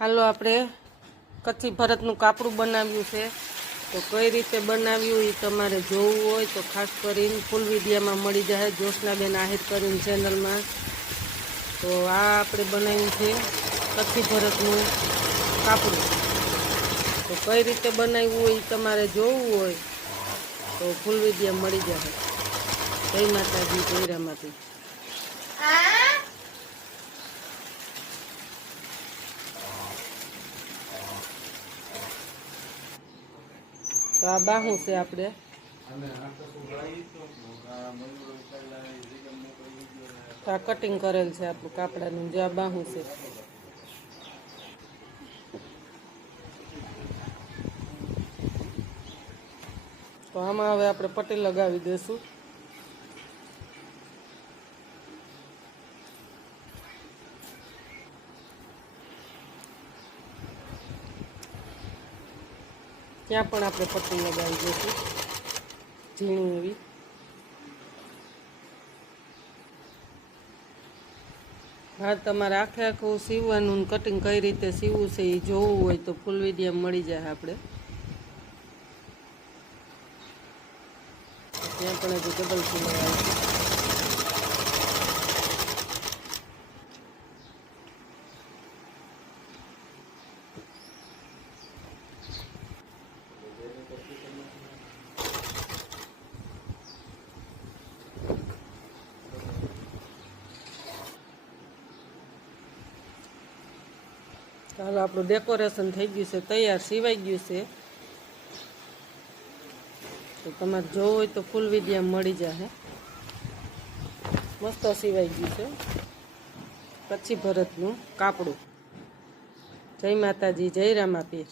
હાલો આપણે કચ્છી ભરતનું કાપડું બનાવ્યું છે તો કઈ રીતે બનાવ્યું એ તમારે જોવું હોય તો ખાસ કરીને ફૂલ વિડીયોમાં મળી જાય જ્યોત્સનાબેન આહિર કરીને ચેનલમાં। તો આ આપણે બનાવ્યું છે કચ્છી ભરતનું કાપડું। તો કઈ રીતે બનાવ્યું હોય એ તમારે જોવું હોય તો ફૂલ વિડીયો મળી જાય। જય માતાજી, જય રામાજી। તો આ બાહું છે આપણે આ કટિંગ કરેલ છે આપણું કાપડાનું, જે આ બાહું છે। તો આમાં હવે આપણે પટ્ટી લગાવી દઈશું। ત્યાં પણ આપણે પટ્ટી લગાવી દઈશું ઝીણી એવી। હા, તમારે આખે આખું સીવવાનું કટિંગ કઈ રીતે સીવવું છે એ જોવું હોય તો ફૂલ વિડીયો મળી જાય આપણે। ત્યાં પણ હજી ડબલ સિલાઈ આવશે। ચાલો, આપણું ડેકોરેશન થઈ ગયું છે, તૈયાર સિવાઈ ગયું છે। તો તમારે જોવું હોય તો ફૂલ વિડીયો મળી જશે। મસ્ત સિવાઈ ગયું છે કચ્છી ભરતનું કાપડું। જય માતાજી, જય રામાપીર।